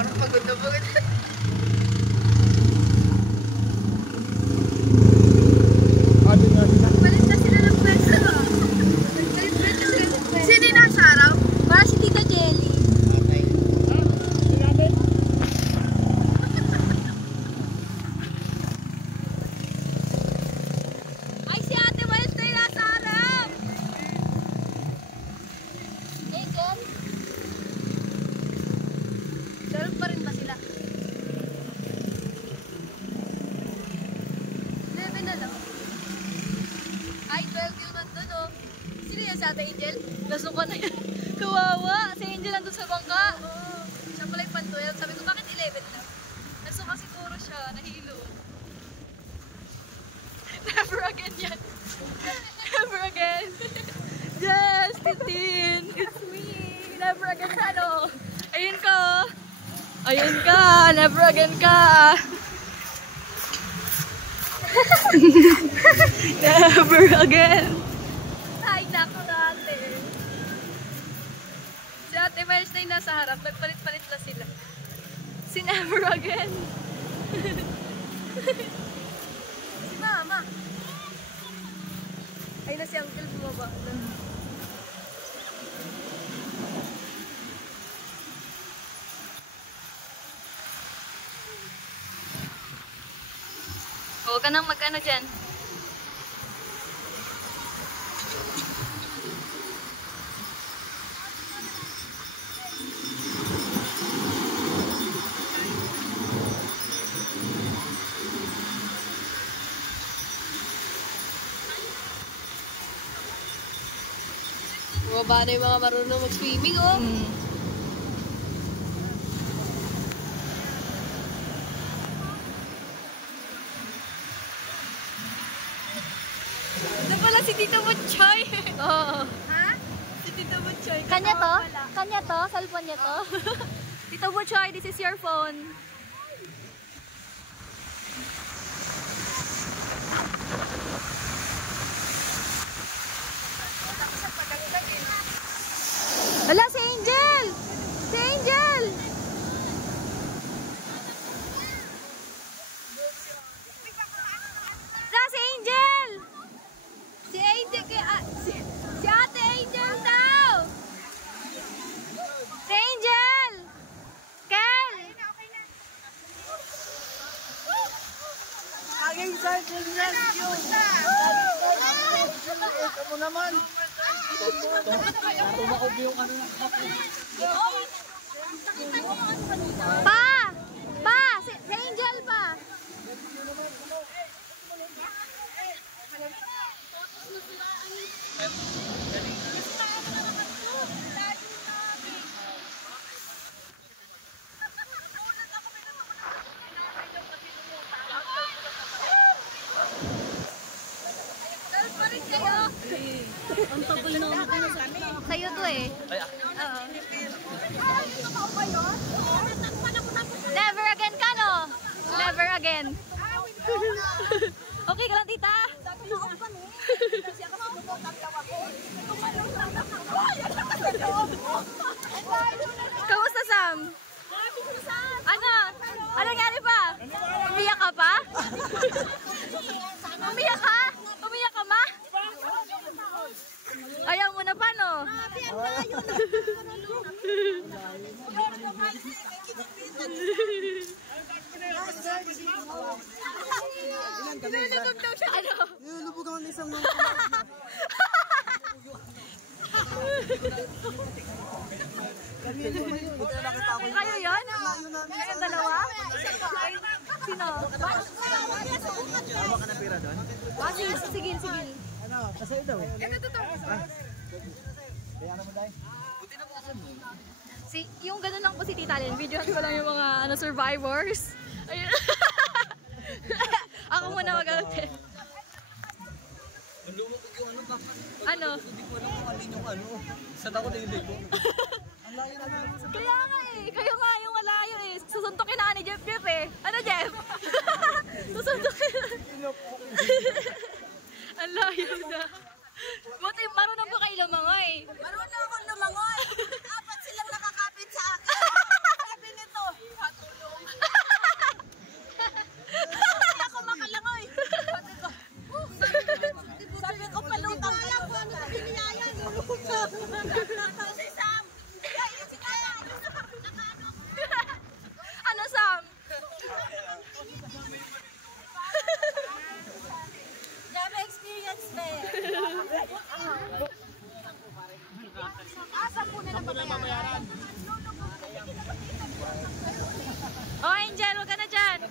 Parang pagod na pagod. Balis na sila ng pwesto. Sino yung nasa araw? Para si Tita Jelly. Ay, si Ate Miles na yung nasa araw. Angel? Sarap pa rin ba sila? 11 na lang. Ay, 12 yung nandun, oh. Sino yan si Ate Angel? Nasuka na yan. Kawawa. Si Angel nandun sa bangka. Siya pala yung pan-12. Sabi ko, bakit 11 lang? Nasuka siguro siya. Nahilo. Never again yan. Never again. Yes, Titin. It's me. Never again ka, no? Ayun ka, oh. Ayun ka. Never again ka. Never again. Ay, naku ate. Si Ate Miles na yung nasa harap. Nagpalit-palit na sila. Si Never again. Si Mama. Ay na si Uncle bumaba. Huwag ka nang mag-ano dyan. Bumaba na yung mga marunong mag-swimming, oh. Ito pala si Tito Butchoy. Oo. Ha? Si Tito Butchoy. Kanya to? Kanya to? Cellphone niya to? Tito Butchoy, this is your phone. Hala, si Angel! Si Angel! Hala, si Angel! Si Angel kaya... Si Ate Angel daw! Si Angel! Kel! Aging Sergeant Rescue! Ito naman! Tumaob yung ano na. Pa! Pa! Si Angel pa! Ang tagal na ako na sa akin. Sa'yo to eh. Oo. Never again ka, no? Never again. Okay ka lang, tita? Kamusta, Sam? Ano? Ano nangyari pa? Umiyak ka pa? Umiyak ka? Umiyak ka, ma? Ayaw mo na pa, no? Nilulubog daw siya, ano? Nilulubog ako ng isang mga Kayo yun? Yung dalawa? Sino? Tawa ka na pira doon? Sige. Ano? Kasi daw. Ito. Kaya ano mo dahil? Yung ganun lang po si Tita Lynn. Videohan ko lang yung mga survivors. Ayun. Ako muna mag-outfit. Lumubog yung ano bakit? Ano? Hindi ko alam kung alin yung ano. Saan ako nililay ko? Ang layo na lang. Kaya nga eh. Kayo nga yung malayo eh. Susuntukin na ni Jeff eh. Ano Jeff? Susuntukin na. Ang layo na. Buti marunong po kayo lumangoy. Marunong akong lumangoy. Apat silang nakakapit sa akin. Sabi nito,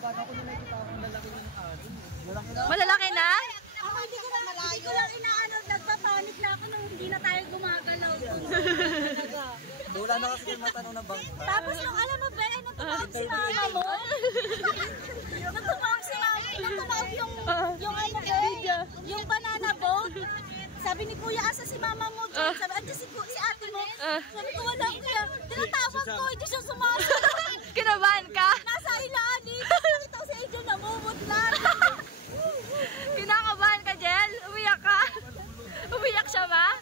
Paano ko na nakita akong lalaki ng ano? Lalaki na. Malalaki na? Ako hindi ko na malayo. Hindi ko lang inaano, nagpapanik na ako nung hindi na tayo gumagalaw. Wala na kasi yung matanong na bangka. Tapos nung alam mo ba, natutawag si mama mo. Natutawag si mama, natutawag yung yung banana boat. Sabi ni Kuya, asa si mama mo? Sabi, andyan si ate mo. Sabi ko, wala Kuya. Tinatawag ko, hindi siya sumasagot. Kinabahan ka? Nasa ilaan eh. Nakita ko si Angel namumot lang. Kinakabahan ka, Jel? Umiyak ka? Umiyak siya ba?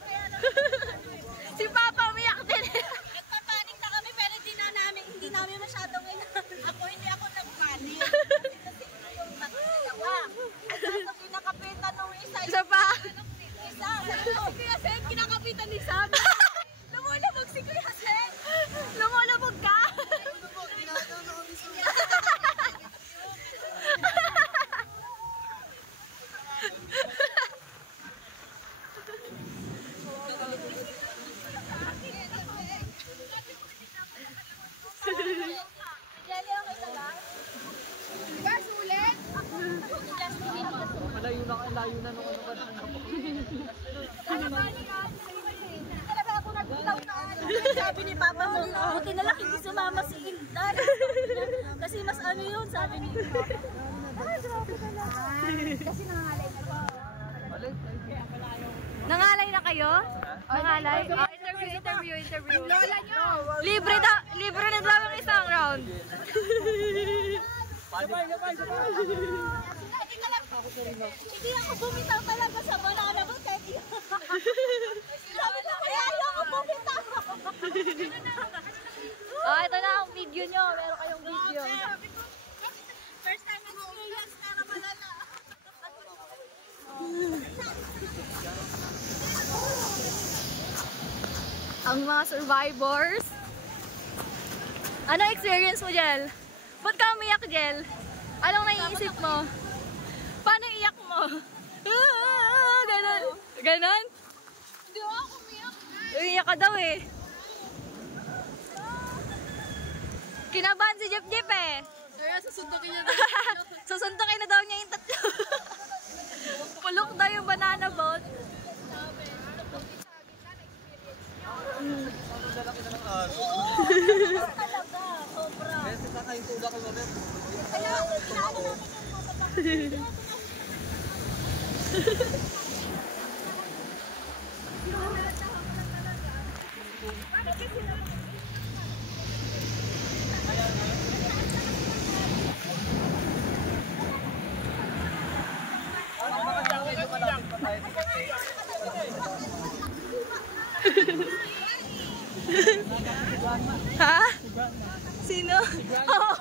Si Papa umiyak din. Nagpapanik na kami pero hindi namin masyadong ako hindi ako nagpanik. Kasi dalawa. At sasa kinakapitan nung isa. Isa pa? Isa. Kuya Sen, kinakapitan ni Sam. Lumulabog si Kuya Sen. Lumulabog ka? Jelly, okay ka lang? Diba, sulit? Malayo na nung ano ba nang Talaga ako nagbilaw na ano. Sabi ni Papa mo, buti na lang hindi sumama si Intan. Kasi mas ano yun, sabi ni Papa. Grabe ka na. Kasi nangangalay na ko. Nangalay na kayo? Nangalay? Interview. Lola nyo. Libre na daw ang isang round. Hindi ako bumitaw talaga sa banana boat. Sabi na, kaya ayoko bumitaw. Ito na ang video nyo. Meron kayong video. First time experience, para malala. Ang mga survivors. Ano experience mo, Jel? Ba't ka umiyak, Jel? Anong naiisip mo? Paano iyak mo? Ganon. Ganon? Hindi ako umiyak. Umiyak ka daw eh. Kinabahan si Jeep Jeep eh. Kaya susundukin niya. Susuntukin na daw niya yung tatlo. Pulok daw yung banana boat. lalaki na ng ano? Talaga, sobra. Kasi kakain tulak ko namin. Kaya, inaano namin yung Ha? Sino? Oo.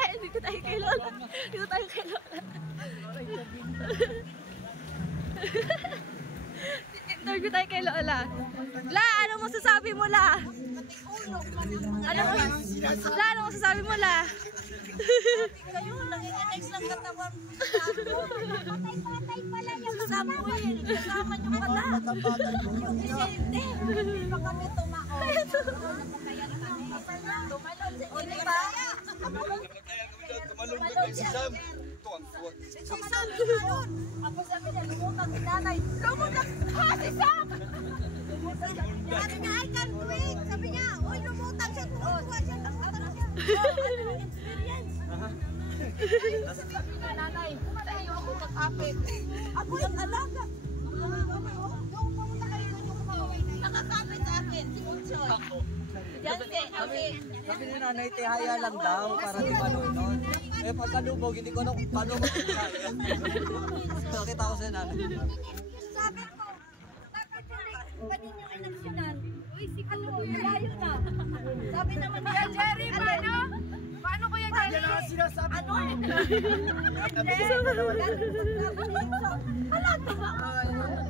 Ay, dito tayo kay Lola. Dito tayo kay Lola. Interview tayo kay Lola. La, ano masasabi mo, La? Ano masasabi mo, La? kayo, nag-i-next lang katawan. Patay-patay pala yung Samuel. Kasama nyo pala. Yung Vicente. Hindi pa kami tumao. Tumalon si Iniba. Tumalon si Sam. Si Sam tumalon. Ako sabi niya, lumutang si nanay. Lumutang! Ha, si Sam! Sabi niya, I can't wait. Sabi niya, uy, lumutang siya. Tuwa siya. Lumutang siya. Experience. Sabi niya, nanay, sa iyo ako mag-apit. Ako yung alaga. Nakakapit sa akin, si Unchoy. Sabi ni nanay, tihaya lang daw para di manunon. Eh pagkalubog, hindi ko na kung paano magkakaya. Nakita ko sa nanay. Sabi ko, bakit pa ninyo inaksyonan? Uy, siguro, malayo na. Sabi naman niya, Jerry, paano? Paano ko yan, Jerry? Yan ang sinasabi ko.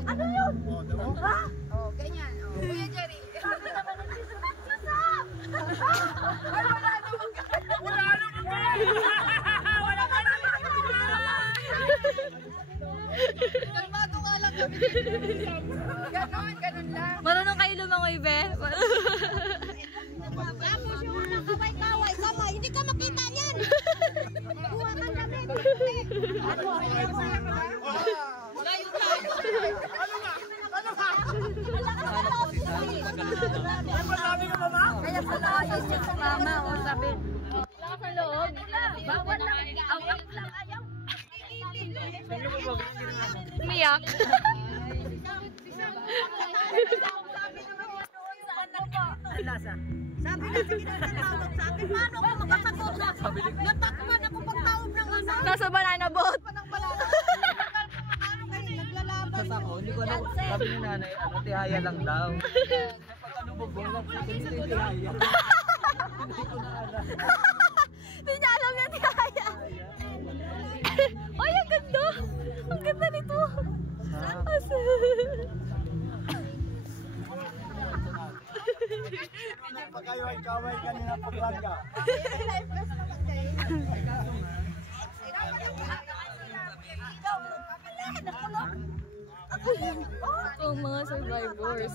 Ano yun? Ha? Oh, ganyan. Kuya Jerry. Sabi naman niya, Susap! Wala naman kalmado nga lang kami. Ganon lang. Marunong kayo lumangoy, be? Tapos yung unang kaway-kaway, kamay, hindi ka makita yan. mama, o sabi. Lakas ng loob. Bawal lang, awak lang, ayaw. Umiyak. Sabi na, sige na tawag sa akin, paano ako makasagot na? Natakpan ako pagtawag ng ano. Nasa banana boat. Ano kayo, naglalaban. Tapos ako, hindi ko alam, sabi ni nanay, ano, tihaya lang daw. Pagkalubog mo lang, hindi tihaya. Hindi ko na alam. Hindi niya alam yan si Aya. Ay, ang ganda. Ang ganda nito. Pag kayo ay kaway kanina paglarga. Ang mga survivors.